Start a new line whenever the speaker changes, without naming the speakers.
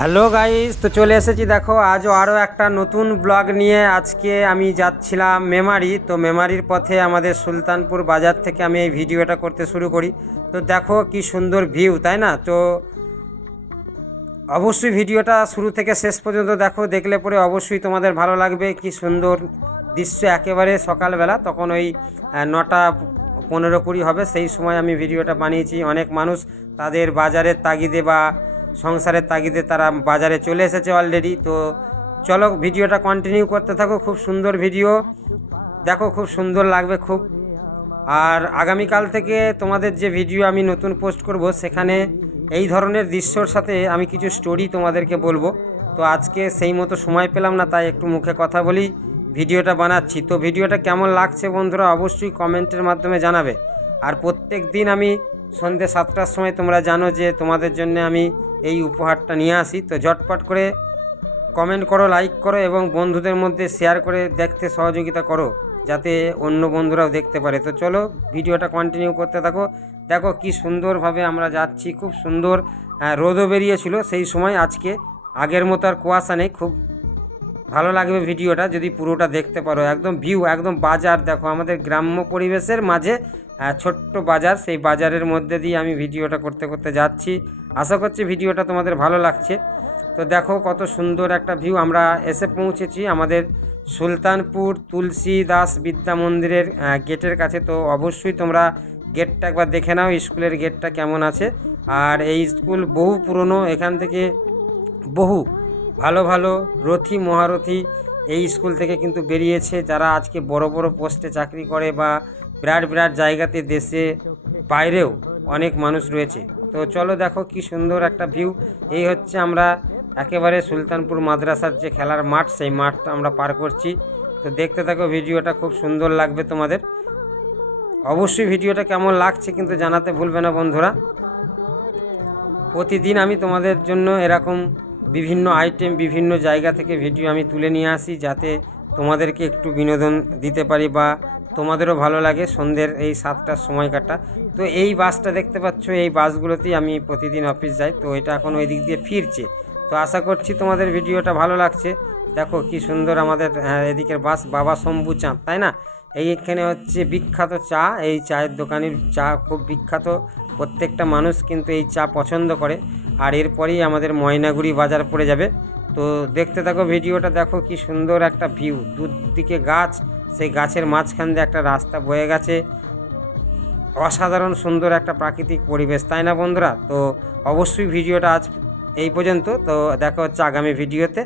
Hello guys, তো চলে এসেছি, দেখো, আজও আরও একটা নতুন ব্লগ নিয়ে। আজকে আমি যাচ্ছিলাম মেমারি, তো মেমারির পথে আমাদের সুলতানপুর বাজার থেকে আমি এই ভিডিওটা করতে শুরু করি। তো দেখো কি সুন্দর ভিউ, তাই না? তো অবশ্যই ভিডিওটা শুরু থেকে শেষ পর্যন্ত দেখো, দেখলে পরে অবশ্যই তোমাদের ভালো লাগবে কি সুন্দর দৃশ্য একেবারে সকালবেলা, তখন ওই নটা পনেরো কুড়ি হবে, সেই সময় আমি ভিডিওটা বানিয়েছি। অনেক মানুষ তাদের বাজারের তাগিদে বা সংসারের তাগিদে তারা বাজারে চলে এসেছে অলরেডি তো চলো ভিডিওটা কন্টিনিউ করতে থাকো, খুব সুন্দর ভিডিও দেখো, খুব সুন্দর লাগবে, খুব। আর আগামীকাল থেকে তোমাদের যে ভিডিও আমি নতুন পোস্ট করব, সেখানে এই ধরনের দৃশ্যর সাথে আমি কিছু স্টোরি তোমাদেরকে বলব। তো আজকে সেই মতো সময় পেলাম না, তাই একটু মুখে কথা বলি। ভিডিওটা বানাচ্ছি। তো ভিডিওটা কেমন লাগছে বন্ধুরা, অবশ্যই কমেন্টের মাধ্যমে জানাবে। আর প্রত্যেক দিন আমি সন্ধ্যে সাতটার সময় তোমরা জানো যে তোমাদের জন্য আমি এই উপহারটা নিয়ে আসি। তো ঝটপট করে কমেন্ট করো লাইক করো এবং বন্ধুদের মধ্যে শেয়ার করে দেখতে সহযোগিতা করো, যাতে অন্য বন্ধুরাও দেখতে পারে। তো চলো ভিডিওটা কন্টিনিউ করতে থাকো। দেখো কি সুন্দরভাবে আমরা যাচ্ছি, খুব সুন্দর রোদও বেরিয়েছিল সেই সময়। আজকে আগের মতো আর কুয়াশা নেই, খুব ভালো লাগবে ভিডিওটা যদি পুরোটা দেখতে পারো। একদম ভিউ একদম বাজার, দেখো আমাদের গ্রাম্য পরিবেশের মাঝে ছোট্ট বাজার, সেই বাজারের মধ্যে দিয়ে আমি ভিডিওটা করতে করতে যাচ্ছি। আশা করছি ভিডিওটা তোমাদের ভালো লাগছে। তো দেখো কত সুন্দর একটা ভিউ আমরা এসে পৌঁছেছি আমাদের সুলতানপুর তুলসী দাস বিদ্যা মন্দিরের গেটের কাছে। তো অবশ্যই তোমরা গেটটা একবার দেখে নাও, স্কুলের গেটটা কেমন আছে। আর এই স্কুল বহু পুরনো, এখান থেকে বহু ভালো ভালো রথী, মহারথী এই স্কুল থেকে কিন্তু বেরিয়েছে। যারা আজকে বড় বড় পোস্টে চাকরি করে বা বিরাট বিরাট জায়গাতে, দেশে, বাইরেও অনেক মানুষ রয়েছে। তো চলো দেখো কি সুন্দর একটা ভিউ এই হচ্ছে আমরা একেবারে সুলতানপুর মাদ্রাসার যে খেলার মাঠ, সেই মাঠটা আমরা পার করছি। তো দেখতে থাকো, ভিডিওটা খুব সুন্দর লাগবে তোমাদের। অবশ্যই ভিডিওটা কেমন লাগছে কিন্তু জানাতে ভুলবে না বন্ধুরা। প্রতিদিন আমি তোমাদের জন্য এরকম বিভিন্ন আইটেম বিভিন্ন জায়গা থেকে ভিডিও আমি তুলে নিয়ে আসি, যাতে তোমাদেরকে একটু বিনোদন দিতে পারি বা তোমাদেরও ভালো লাগে সন্ধ্যের এই সাতটার সময় কাটা। তো এই বাসটা দেখতে পাচ্ছ এই বাসগুলোতেই আমি প্রতিদিন অফিস যাই তো এটা এখন ওই দিক দিয়ে ফিরছে। তো আশা করছি তোমাদের ভিডিওটা ভালো লাগছে। দেখো কি সুন্দর আমাদের আহ, এদিকের বাস বাবা শম্ভু চাঁদ তাই না? এইখানে হচ্ছে বিখ্যাত চা এই চায়ের দোকানের চা খুব বিখ্যাত। প্রত্যেকটা মানুষ কিন্তু এই চা পছন্দ করে। আর এরপরেই আমাদের ময়নাগুড়ি বাজার পড়ে যাবে। তো দেখতে থাকো ভিডিওটা দেখো কি সুন্দর একটা ভিউ। দুদিকে গাছ সেই গাছের মাঝখান দিয়ে একটা রাস্তা বয়ে গেছে। অসাধারণ সুন্দর একটা প্রাকৃতিক পরিবেশ, তাই না বন্ধুরা? তো অবশ্যই ভিডিওটা আজ এই পর্যন্ত। তো দেখা হচ্ছে আগামী ভিডিওতে।